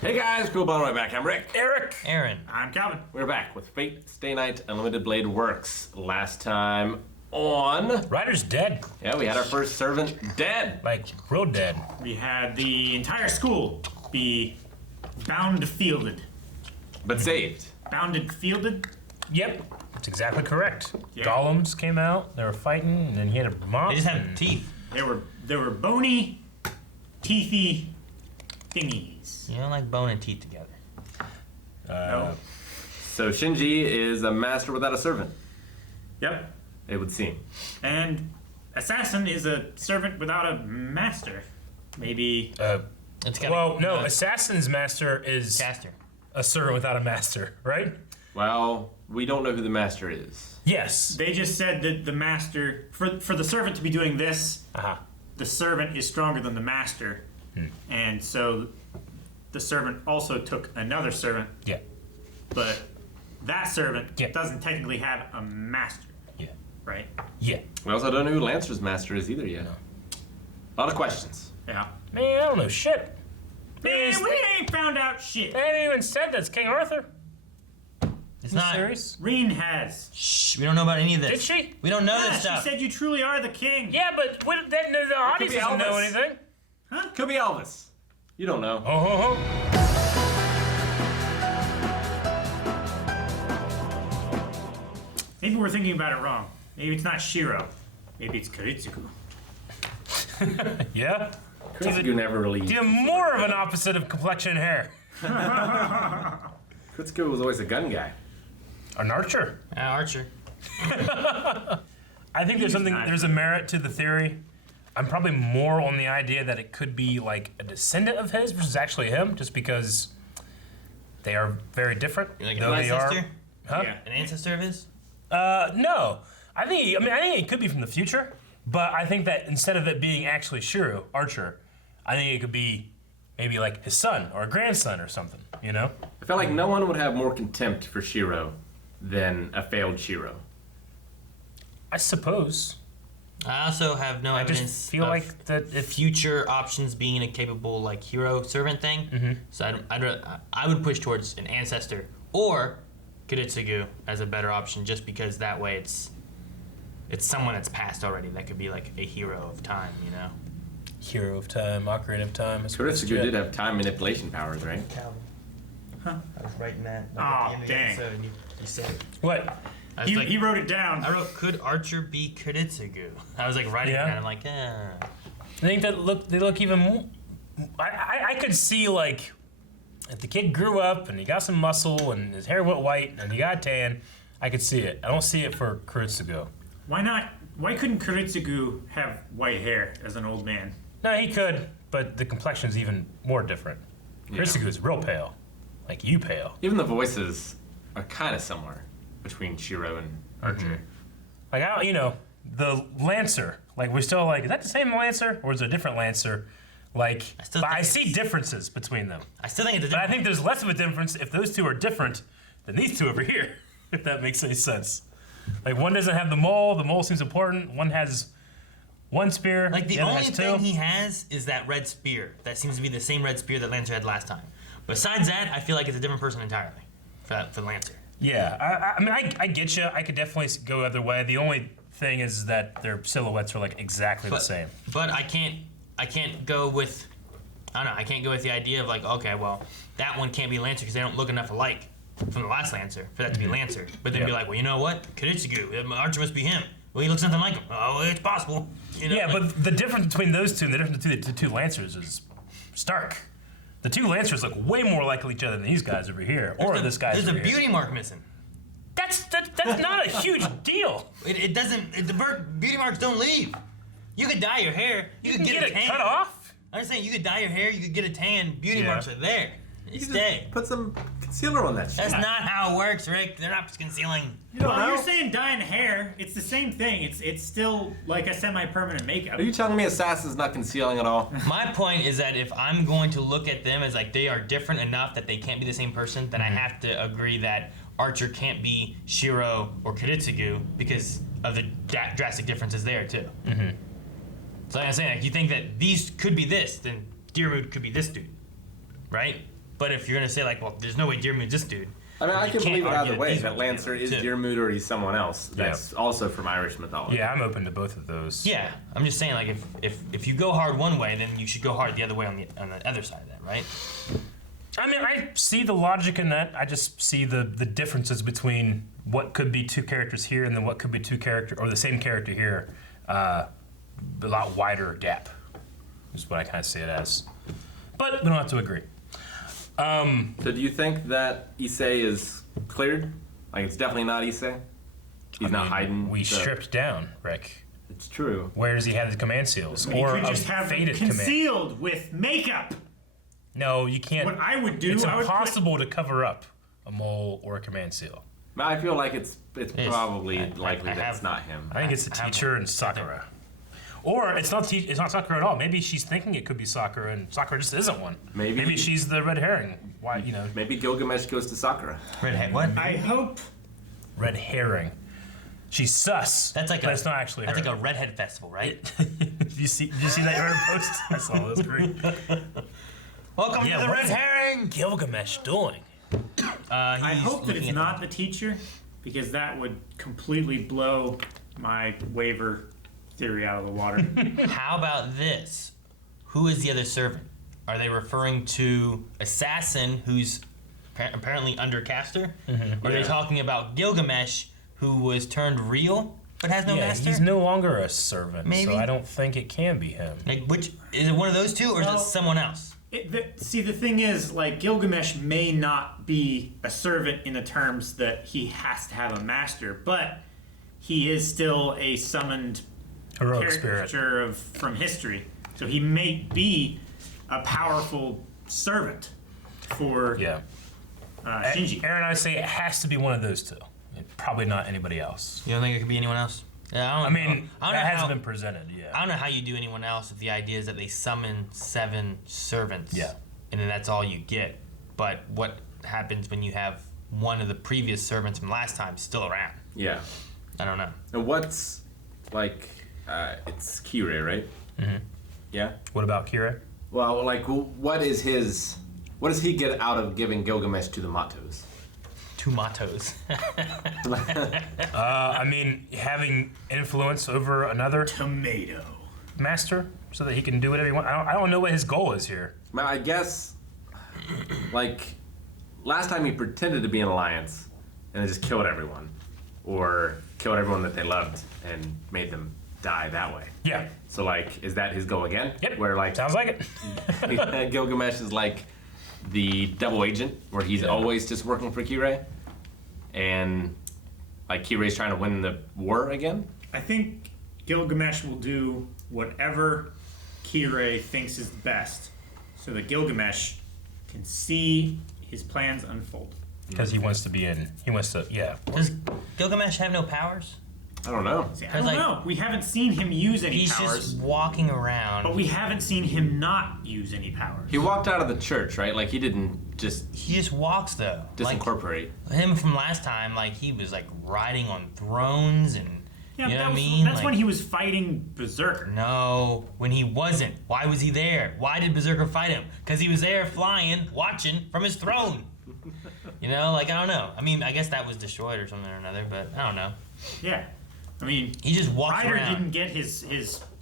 Hey guys, cool bottom right back. I'm Rick. Eric. Aaron. I'm Calvin. We're back with Fate Stay Night Unlimited Blade Works. Last time on... Ryder's dead. Yeah, we had our first servant dead. Like, real dead. We had the entire school be fielded. But saved. Fielded? Yep, that's exactly correct. Yeah. Golems came out, they were fighting, and then he had a mop. They just had teeth. They were bony, teethy thingies. You don't like bone and teeth together. No. So Shinji is a master without a servant, Yep. it would seem. And Assassin is a servant without a master. Maybe. It's got Well, no, Assassin's master is caster. a servant without a master, right? Well, we don't know who the master is. Yes. They just said that the master, for the servant to be doing this, Uh-huh. the servant is stronger than the master. And so the servant also took another servant, Yeah. but that servant Yeah. doesn't technically have a master, Yeah. right? Yeah. We also don't know who Lancer's master is either yet. A lot of questions. Yeah. Man, I don't know shit. Man, we ain't found out shit. They ain't even said that's King Arthur. It's You not. serious? Reen has. Shh, we don't know about any of this. Did she? We don't know Yeah, this she stuff. said you truly are the king. Yeah, but the audience be doesn't know Elvis. anything. Could be Elvis. You don't know. Oh, ho, ho. Maybe we're thinking about it wrong. Maybe it's not Shiro. Maybe it's Karitsugu. Yeah? Kritsugu never really... Even more of an opposite of complexion and hair. Kritsugu was always a gun guy. An archer. Archer. I think there's a merit to the theory. I'm probably more on the idea that it could be like a descendant of his versus actually him, just because they are very different. Like an though they are. ancestor? Huh? Yeah. An ancestor of his? No. I think it could be from the future, but I think that instead of it being actually Shiro, Archer, I think it could be maybe like his son or a grandson or something, you know? I felt like no one would have more contempt for Shiro than a failed Shiro. I suppose. I also have no I evidence just feel of like that if future options being a capable like hero servant thing. So I would push towards an ancestor or Karitsugu as a better option, just because that way it's someone that's passed already that could be like a hero of time, you know. Hero of Time, Ocarina of Time. Kritsugu did have time manipulation powers, right? Calvin. Huh? I was writing that. Aw, dang. And you said it. What? I was He wrote it down. I wrote, could Archer be Karitsugu? I was like writing Yeah. it down. I'm like, I think they look even more. I could see like if the kid grew up and he got some muscle and his hair went white and he got tan, I could see it. I don't see it for Karitsugu. Why not? Why couldn't Karitsugu have white hair as an old man? No, he could, but the complexion's even more different. Yeah. Karitsugu's real pale, like you pale. Even the voices are kind of similar between Shiro and Archer. Like the Lancer. Like we're still like, is that the same Lancer or is it a different Lancer? Like, still but think I see differences between them. I still think it's a But I think there's less of a difference if those two are different than these two over here, if that makes any sense. Like one doesn't have the mole seems important, one has one spear, Like the other only has thing two. he has is that red spear. That seems to be the same red spear that Lancer had last time. Besides that, I feel like it's a different person entirely for Lancer. Yeah, I mean, I get you. I could definitely go either way. The only thing is that their silhouettes are like exactly the same. But I can't go with, I don't know, I can't go with the idea of like, okay, well, that one can't be Lancer because they don't look enough alike from the last Lancer for that to be Lancer. But then be like, well, you know what? Karitsugu, Archer must be him. Well, he looks nothing like him. Oh, it's possible. You know, Yeah, like, but the difference between those two and the difference between the two Lancers is stark. The two Lancers look way more like each other than these guys over here, or this guy's there's over a here. beauty mark missing. That's not a huge deal. It doesn't. Beauty marks don't leave. You could dye your hair. You could Get get a it tan. cut off. I'm saying you could dye your hair. You could get a tan. Beauty Yeah. marks are there. You stay. Put some concealer on that shit. That's not how it works, Rick. They're not concealing. You don't Well, know? you're saying dyeing hair. It's the same thing. It's still like a semi-permanent makeup. Are you telling me Assassin's not concealing at all? My point is that if I'm going to look at them as like they are different enough that they can't be the same person, then I have to agree that Archer can't be Shiro or Karitsugu because of the drastic differences there too. So like I'm saying, like, you think that these could be this, then Deermood could be this dude, right? But if you're gonna say like, well, there's no way Deermoon's this dude. I mean, I You can can't believe it argue either way. these That ones Lancer together, is too. Deermood or he's someone else. That's also from Irish mythology. Yeah, I'm open to both of those. Yeah, I'm just saying like if you go hard one way, then you should go hard the other way on the other side of that, right? I mean, I see the logic in that. I just see the differences between what could be two characters here and then what could be two character or the same character here. A lot wider gap is what I kind of see it as. But we don't have to agree. So do you think that Issei is cleared? Like it's definitely not Issei? He's not hiding. We stripped down, Rick. It's true. Where does he have his command seals? You Or could a just have them faded command? concealed with makeup. No, you can't. What I would do, It's I would put- impossible to cover up a mole or a command seal. I feel like it's probably I likely that have- it's not him. I think it's the I have teacher one. and Sakura. Or it's not Sakura at all. Maybe she's thinking it could be Sakura, and Sakura just isn't one. Maybe- she's the red herring. Why, Maybe Gilgamesh goes to Sakura. Redhead, what? I hope. red herring. She's sus. That's like but a, it's not actually That's her. like a redhead festival, right? Did you see that Reddit post? I saw it. That's great. Welcome Yeah, to the what's red herring. Gilgamesh doing? I hope that it's looking at not the teacher, because that would completely blow my waiver theory out of the water. How about this? Who is the other servant? Are they referring to assassin who's apparently undercaster? Or are they talking about Gilgamesh who was turned real but has no Yeah, master? he's no longer a servant, Maybe. so I don't think it can be him. Like, which is it? One of those two, or is Well- it someone else? See, the thing is, like, Gilgamesh may not be a servant in the terms that he has to have a master, but he is still a summoned Heroic spirit. caricature from history. So he may be a powerful servant for Yeah. Shinji. Aaron and I say it has to be one of those two. Probably not anybody else. You don't think it could be anyone else? Yeah, I mean, I don't that know hasn't how, been presented yet. I don't know how you do anyone else if the idea is that they summon 7 servants. Yeah. And then that's all you get. But what happens when you have one of the previous servants from last time still around? Yeah. I don't know. And what's like? It's Kirei, right? Mm-hmm. Yeah. What about Kira? Well, like, what is his? What does he get out of giving Gilgamesh to the Matos? 2 Matos. I mean, having influence over another Tomato. master so that he can do whatever he wants. I don't know what his goal is here. I guess, like, last time he pretended to be an alliance and then just killed everyone, or killed everyone that they loved and made them die that way. Yeah. So, like, is that his goal again? Yep. Where like Sounds like it. Gilgamesh is like the double agent, where he's always just working for Kirei, and like Kirei's trying to win the war again. I think Gilgamesh will do whatever Kirei thinks is best, so that Gilgamesh can see his plans unfold. Because he wants to be in. He wants to. Yeah. Does Gilgamesh have no powers? I don't know. See, I don't like- know. We haven't seen him use any He's powers, just walking around. but we haven't seen him not use any powers. He walked out of the church, right? Like he didn't just He just walks though. Like disincorporate. him from last time, like he was like riding on thrones and Yeah, you know that what I was- mean? That's Like, when he was fighting Berserker. No, when he wasn't. Why was he there? Why did Berserker fight him? Because he was there flying, watching from his throne. You know, like I don't know. I mean, I guess that was destroyed or something or another, but I don't know. Yeah. I mean, He just walks Ryder around. didn't get his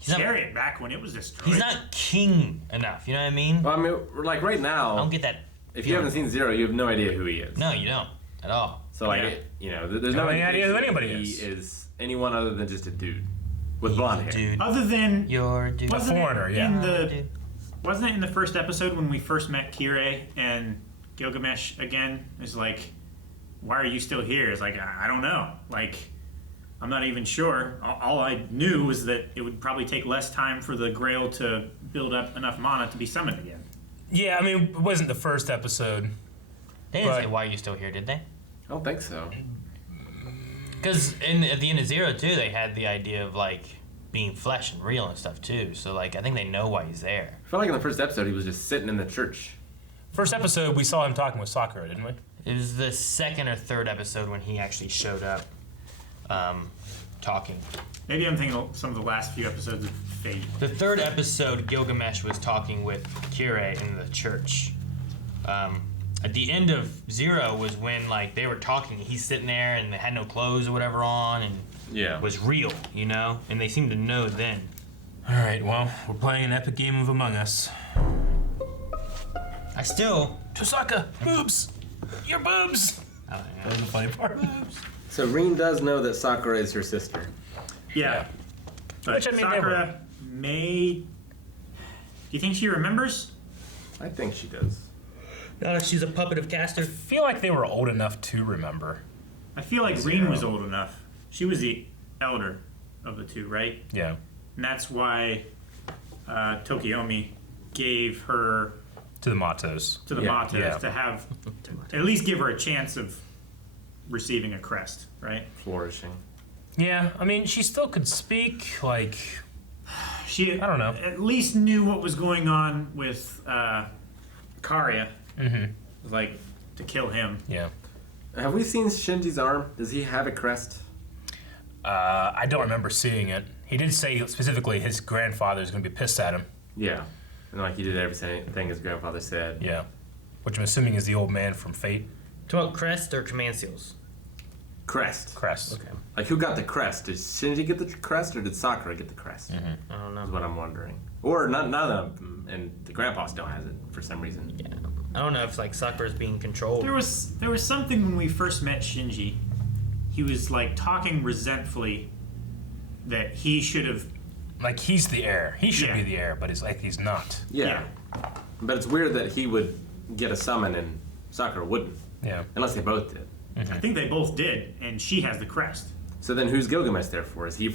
not- chariot back when it was destroyed. He's not king enough. You know what I mean? Well, I mean, like right I now, don't get that. if you haven't seen Zero, you have no idea who he is. No, you don't at all. So like, Yeah. you know, there's Don't no have any idea who indication anybody that is. He is anyone other than just a dude with blonde hair. Dude, Other than you're a dude. wasn't foreigner, it yeah. in the Dude. wasn't it in the first episode when we first met Kirei and Gilgamesh again? It's like, why are you still here? It's like I don't know. Like, I'm not even sure. All I knew was that it would probably take less time for the Grail to build up enough mana to be summoned again. Yeah, I mean, it wasn't the first episode. They didn't But- say why are you still here, did they? I don't think so. Because at the end of Zero too, they had the idea of like being flesh and real and stuff too. So like, I think they know why he's there. I felt like in the first episode he was just sitting in the church. First episode, we saw him talking with Sakura, didn't we? It was the second or third episode when he actually showed up, talking. Maybe I'm thinking of some of the last few episodes of Fate. The third episode, Gilgamesh was talking with Kirei in the church. At the end of Zero was when like they were talking. He's sitting there and they had no clothes or whatever on, and Yeah. was real, and they seemed to know then. All right, well, we're playing an epic game of Among Us. I still, Tosaka, boobs! Your boobs! I That was the funny part. So Reen does know that Sakura is her sister. Yeah. But Which, I mean, they Sakura may. Do you think she remembers? I think she does. not if she's a puppet of Castor. I feel like they were old enough to remember. I feel like Reen was old enough. She was the elder of the two, right? Yeah. And that's why Tokiomi gave her To the Matos. to the Yeah, Matos yeah. to have at least give her a chance of receiving a crest, right? Flourishing. Yeah, I mean, she still could speak, like, She I don't know. at least knew what was going on with Karia, like to kill him. yeah. Have we seen Shinji's arm? Does he have a crest? I don't remember seeing it. He did say specifically his grandfather is going to be pissed at him. Yeah. And like he did everything his grandfather said. Yeah. Which I'm assuming is the old man from Fate. Talk crest or command seals? Crest. Crest. Okay. Like who got the crest? Did Shinji get the crest or did Sakura get the crest? I don't Is know. what I'm wondering. Or none of them, and the grandpa still has it for some reason. Yeah. I don't know if like Sakura's being controlled. There was something when we first met Shinji. He was like talking resentfully that he should have. Like, he's the heir. He should Yeah. be the heir, but it's like he's not. Yeah. But it's weird that he would get a summon and Sakura wouldn't. Yeah. Unless they both did. I think they both did, and she has the crest. So then who's Gilgamesh there for? Is he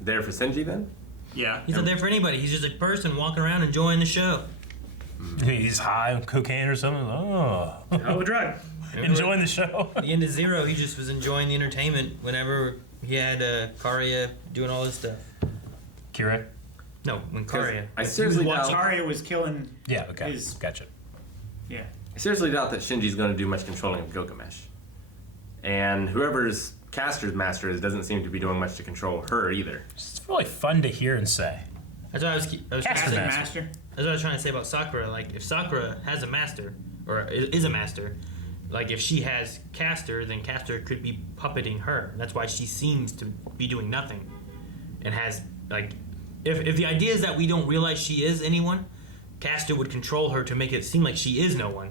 there for Shinji then? Yeah. He's not there for anybody. He's just a person walking around enjoying the show. He's high on cocaine or something. Oh. Oh, a drug. Enjoying the show. At the end of Zero, he just was enjoying the entertainment whenever he had Karia doing all this stuff. Kira? No, when Karia. I seriously doubt. Karia was killing. Yeah, okay. His- Gotcha. Yeah. I seriously doubt that Shinji's going to do much controlling of Gilgamesh. And whoever's Caster's master is doesn't seem to be doing much to control her either. It's really fun to hear and say. That's what I was Castor As a master. master. That's what I was trying to say about Sakura. Like, if Sakura has a master, or is a master, like if she has Castor, then Castor could be puppeting her. That's why she seems to be doing nothing, and has like, if the idea is that we don't realize she is anyone, Castor would control her to make it seem like she is no one.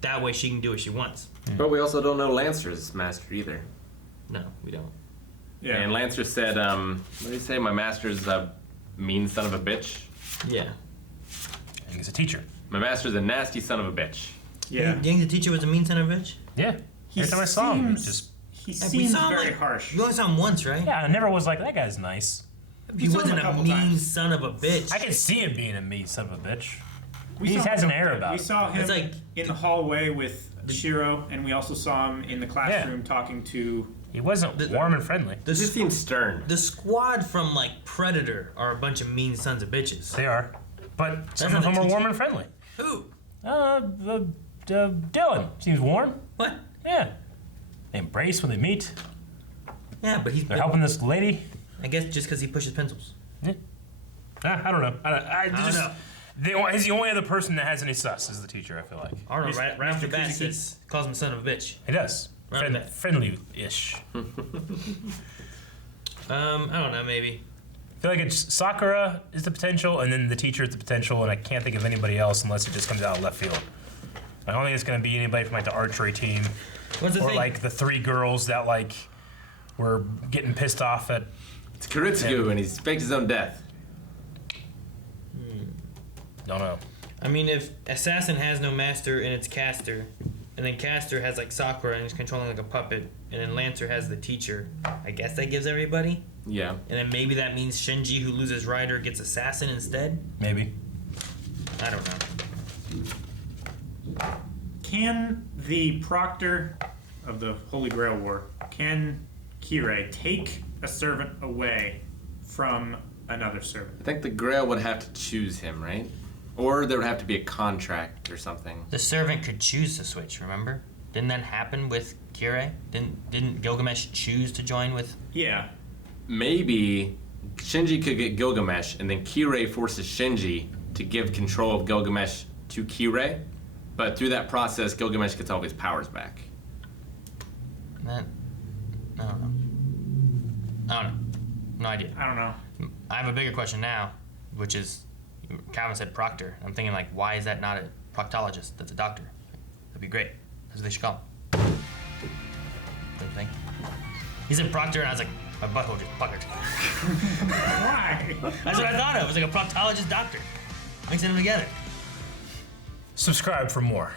That way she can do what she wants. But we also don't know Lancer's master either. No, we don't. Yeah. And Lancer said, what did he say? My master's a mean son of a bitch. Yeah. And he's a teacher. My master's a nasty son of a bitch. Yeah. Do you think the teacher was a mean son of a bitch? Yeah. He Every time I saw him, he seems- just... He We seems saw him, very like, harsh. You only saw him once, right? Yeah, I never was like, that guy's nice. He saw him wasn't a a couple mean times. son of a bitch. I can see him being a mean son of a bitch. We He saw has him- an air about We it. saw him It's like- in the hallway with Shiro, and we also saw him in the classroom talking to. He wasn't warm and friendly. He just seems stern. The squad from like Predator are a bunch of mean sons of bitches. They are. But some not of them a are teacher. warm and friendly. Who? Dylan seems warm. What? Yeah. They embrace when they meet. Yeah, but he's. They're helping this lady. I guess just because he pushes pencils. Yeah. I don't know. I don't just, know. He's the only other person that has any sus is the teacher, I feel like. I don't know. Right off the Mr. bat, Kuzuki. says calls him son of a bitch. He does. Right on that. Friendly-ish. I don't know. Maybe. I feel like it's Sakura is the potential, and then the teacher is the potential, and I can't think of anybody else unless it just comes out of left field. I don't think it's going to be anybody from like the archery team, What's the or thing? like the 3 girls that like were getting pissed off at. It's Kuritsugu, and he's faked his own death. Don't know. I mean, if Assassin has no master and it's Castor, and then Castor has like Sakura and he's controlling like a puppet, and then Lancer has the teacher, I guess that gives everybody. Yeah. And then maybe that means Shinji, who loses Rider, gets Assassin instead. Maybe. I don't know. Can the proctor of the Holy Grail War, can Kirei take a servant away from another servant? I think the Grail would have to choose him, right? Or there would have to be a contract or something. The servant could choose to switch. Remember? Didn't that happen with Kirei? Didn't Gilgamesh choose to join with? Yeah. Maybe Shinji could get Gilgamesh, and then Kirei forces Shinji to give control of Gilgamesh to Kirei, But through that process, Gilgamesh gets all of his powers back. That, I don't know. No idea. I don't know. I have a bigger question now, which is, Calvin said proctor. I'm thinking like, why is that not a proctologist? That's a doctor. That'd be great. That's what they should call him. Don't you think? He said proctor, and I was like, my butthole just puckered. Why? That's what I thought of. It was like a proctologist doctor. Mixing them together. Subscribe for more.